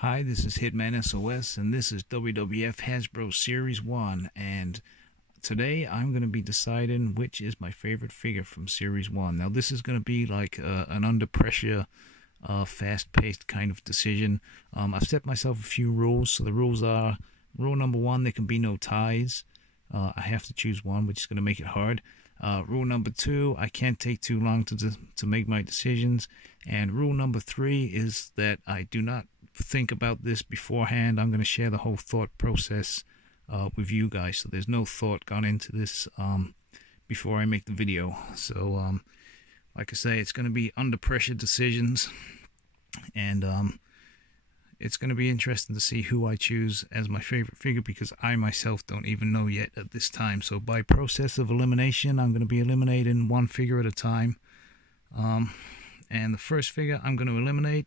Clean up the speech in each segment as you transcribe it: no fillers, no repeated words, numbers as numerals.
Hi, this is Hitman SOS, and this is WWF Hasbro Series 1, and today I'm going to be deciding which is my favorite figure from Series 1. Now, this is going to be like an under pressure, fast-paced kind of decision. I've set myself a few rules, so the rules are, rule number 1, there can be no ties. I have to choose one, which is going to make it hard. Rule number 2, I can't take too long to make my decisions. And rule number 3 is that I do not think about this beforehand. I'm going to share the whole thought process with you guys, so there's no thought gone into this before I make the video. So like I say, it's going to be under pressure decisions, and it's going to be interesting to see who I choose as my favorite figure, because I myself don't even know yet at this time. So by process of elimination, I'm going to be eliminating one figure at a time. And the first figure I'm going to eliminate,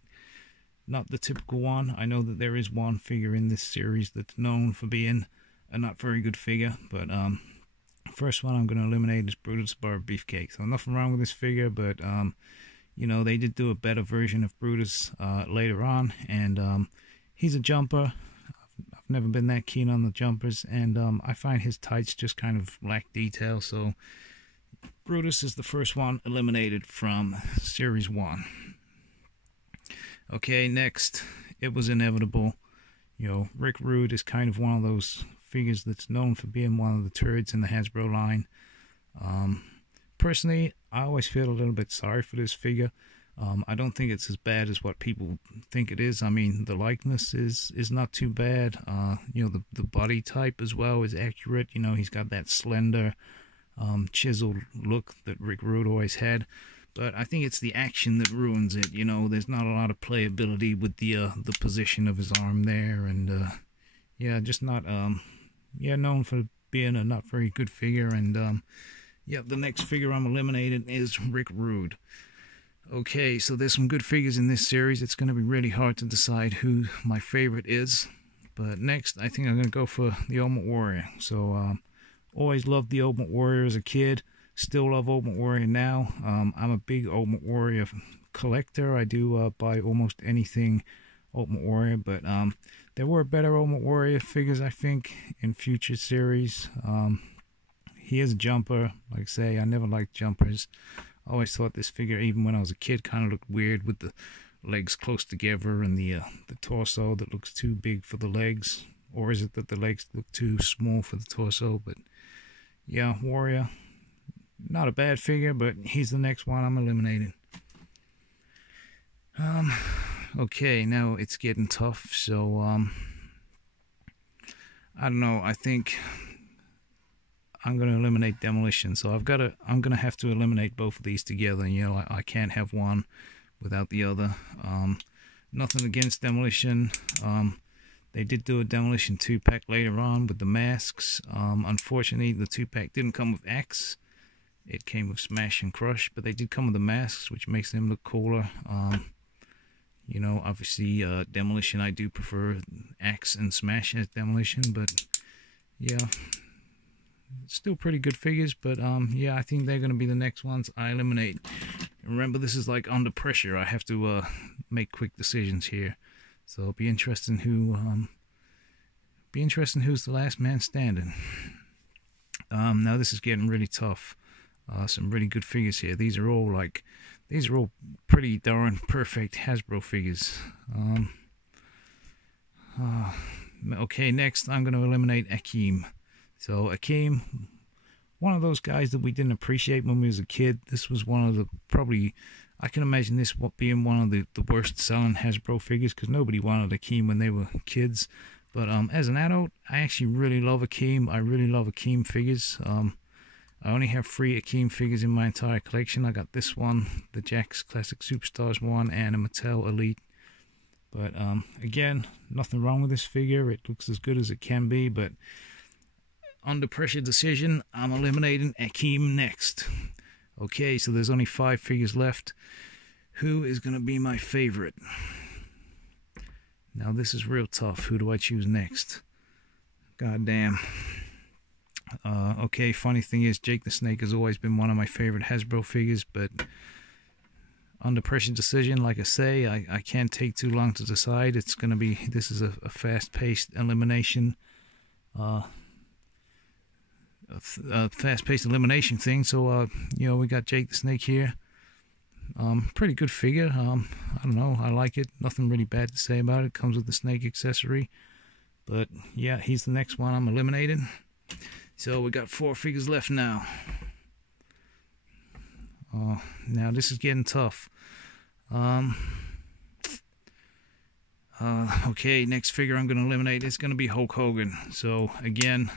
not the typical one. I know that there is one figure in this series that's known for being a not very good figure, but first one I'm going to eliminate is Brutus Bar Beefcake. So nothing wrong with this figure, but you know, they did do a better version of Brutus later on, and he's a jumper. I've never been that keen on the jumpers, and I find his tights just kind of lack detail, so Brutus is the first one eliminated from Series 1. Okay, next, it was inevitable. You know, Rick Rude is kind of one of those figures that's known for being one of the turds in the Hasbro line. Personally, I always feel a little bit sorry for this figure. I don't think it's as bad as what people think it is. I mean, the likeness is not too bad. You know, the body type as well is accurate. You know, he's got that slender, chiseled look that Rick Rude always had. But I think it's the action that ruins it. You know, there's not a lot of playability with the position of his arm there, and yeah, just not yeah, known for being a not very good figure. And yeah, the next figure I'm eliminating is Rick Rude. Okay, so there's some good figures in this series. It's going to be really hard to decide who my favorite is. But next, I think I'm going to go for the Ultimate Warrior. So always loved the Ultimate Warrior as a kid. Still love Ultimate Warrior now. I'm a big Ultimate Warrior collector. I do buy almost anything Ultimate Warrior, but there were better Ultimate Warrior figures, I think, in future series. He is a jumper. Like I say, I never liked jumpers. I always thought this figure, even when I was a kid, kind of looked weird with the legs close together and the torso that looks too big for the legs. Or is it that the legs look too small for the torso? But yeah, Warrior, not a bad figure, but he's the next one I'm eliminating. Okay, now it's getting tough, so I don't know. I think I'm going to eliminate Demolition. So I'm going to have to eliminate both of these together. You know, I can't have one without the other. Nothing against Demolition. They did do a Demolition 2-pack later on with the masks. Unfortunately, the 2-pack didn't come with X. It came with Smash and Crush, but they did come with the masks, which makes them look cooler. You know, obviously, Demolition, I do prefer Axe and Smash as Demolition, but yeah, still pretty good figures. But yeah, I think they're going to be the next ones I eliminate. Remember, this is like under pressure. I have to make quick decisions here, so it'll be interesting who's the last man standing. Now this is getting really tough. Some really good figures here. These are all pretty darn perfect Hasbro figures. Okay, next I'm going to eliminate Akeem. So Akeem, one of those guys that we didn't appreciate when we was a kid. This was one of the, probably, I can imagine this being one of the worst selling Hasbro figures, because nobody wanted Akeem when they were kids. But as an adult, I actually really love Akeem. I really love Akeem figures. I only have 3 Akeem figures in my entire collection. I got this one, the Jakks Classic Superstars one, and a Mattel Elite. But again, nothing wrong with this figure. It looks as good as it can be, but under pressure decision, I'm eliminating Akeem next. Okay, so there's only 5 figures left. Who is going to be my favorite? Now this is real tough. Who do I choose next? God damn. Okay, funny thing is, Jake the Snake has always been one of my favorite Hasbro figures, but under pressure decision. Like I say, I can't take too long to decide. It's going to be, this is a fast-paced elimination, a fast-paced elimination thing. So, you know, we got Jake the Snake here. Pretty good figure. I don't know, I like it. Nothing really bad to say about it. Comes with the snake accessory. But yeah, he's the next one I'm eliminating. So we got 4 figures left now. Now this is getting tough. Okay, next figure I'm going to eliminate is going to be Hulk Hogan. So again,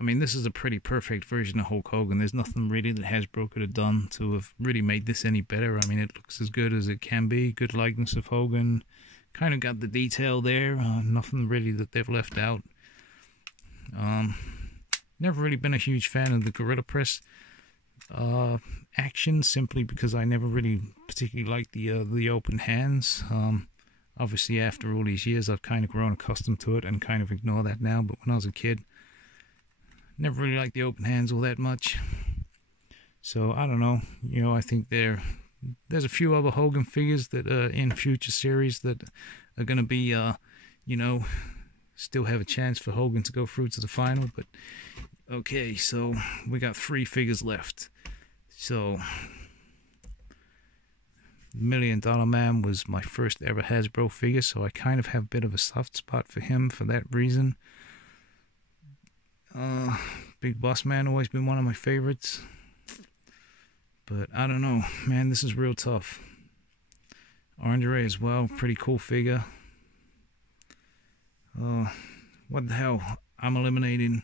I mean, this is a pretty perfect version of Hulk Hogan. There's nothing really that Hasbro could have done to have really made this any better. I mean, it looks as good as it can be. Good likeness of Hogan. Kind of got the detail there. Nothing really that they've left out. Never really been a huge fan of the Gorilla Press action, simply because I never really particularly liked the open hands. Obviously, after all these years, I've kind of grown accustomed to it and kind of ignore that now. But when I was a kid, never really liked the open hands all that much. So, I don't know. You know, I think there's a few other Hogan figures that in future series that are going to be, you know, still have a chance for Hogan to go through to the final. But, okay, so we got 3 figures left. So, $1 Million Man was my first ever Hasbro figure, so I kind of have a bit of a soft spot for him for that reason. Big Boss Man always been one of my favorites, but I don't know, man, this is real tough. Andre as well, pretty cool figure. What the hell, I'm eliminating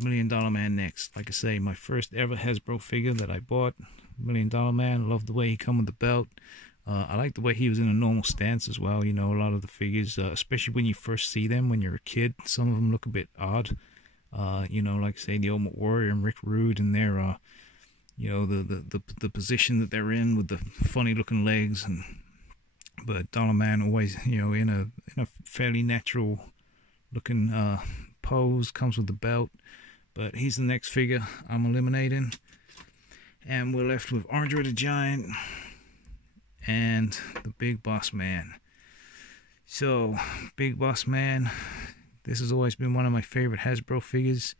$1 Million Man next. Like I say, my first ever Hasbro figure that I bought, $1 Million Man. Loved the way he come with the belt. I like the way he was in a normal stance as well. You know, a lot of the figures, especially when you first see them when you're a kid, some of them look a bit odd. You know, like say the Ultimate Warrior and Rick Rude and their, you know, the position that they're in with the funny looking legs, but Dollar Man always, you know, in a fairly natural looking pose, comes with the belt. But he's the next figure I'm eliminating, and we're left with Andre the Giant and the Big Boss Man. So, Big Boss Man, this has always been one of my favorite Hasbro figures.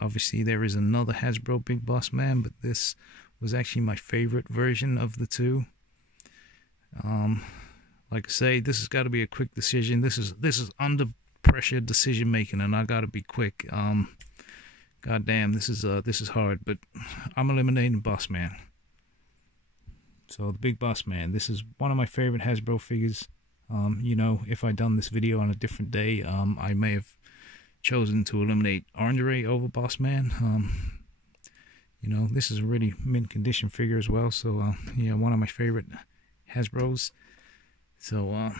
Obviously, there is another Hasbro Big Boss Man, but this was actually my favorite version of the two. Like I say, this has got to be a quick decision. This is under pressure decision making, and I got to be quick. God damn, this is hard, but I'm eliminating Boss Man. So the Big Boss Man. This is one of my favorite Hasbro figures. You know, if I'd done this video on a different day, I may have chosen to eliminate Andre over Boss Man. You know, this is a really mint condition figure as well. So, yeah, one of my favorite Hasbros. So,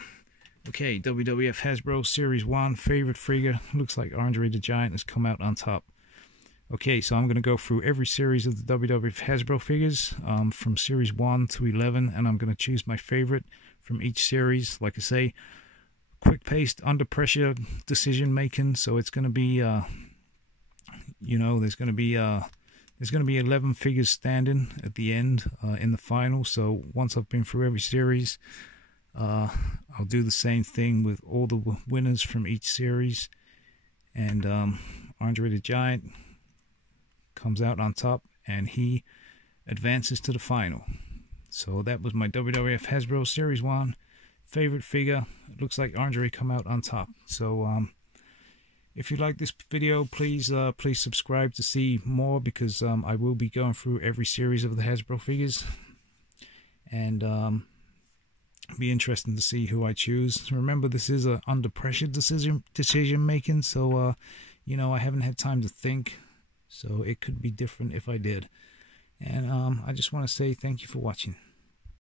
okay, WWF Hasbro Series 1, favorite figure. Looks like Andre the Giant has come out on top. Okay, so I'm going to go through every series of the WWF Hasbro figures from Series 1 to 11, and I'm going to choose my favorite from each series. Like I say, quick-paced, under-pressure decision-making, so it's going to be, you know, there's going to be 11 figures standing at the end in the final. So once I've been through every series, I'll do the same thing with all the winners from each series, and Andre the Giant comes out on top, and he advances to the final. So that was my WWF Hasbro Series 1 favorite figure. It looks like Andre come out on top. So if you like this video, please subscribe to see more, because I will be going through every series of the Hasbro figures, and be interesting to see who I choose. Remember, this is a under pressure decision making, so you know, I haven't had time to think. So it could be different if I did. And I just want to say thank you for watching.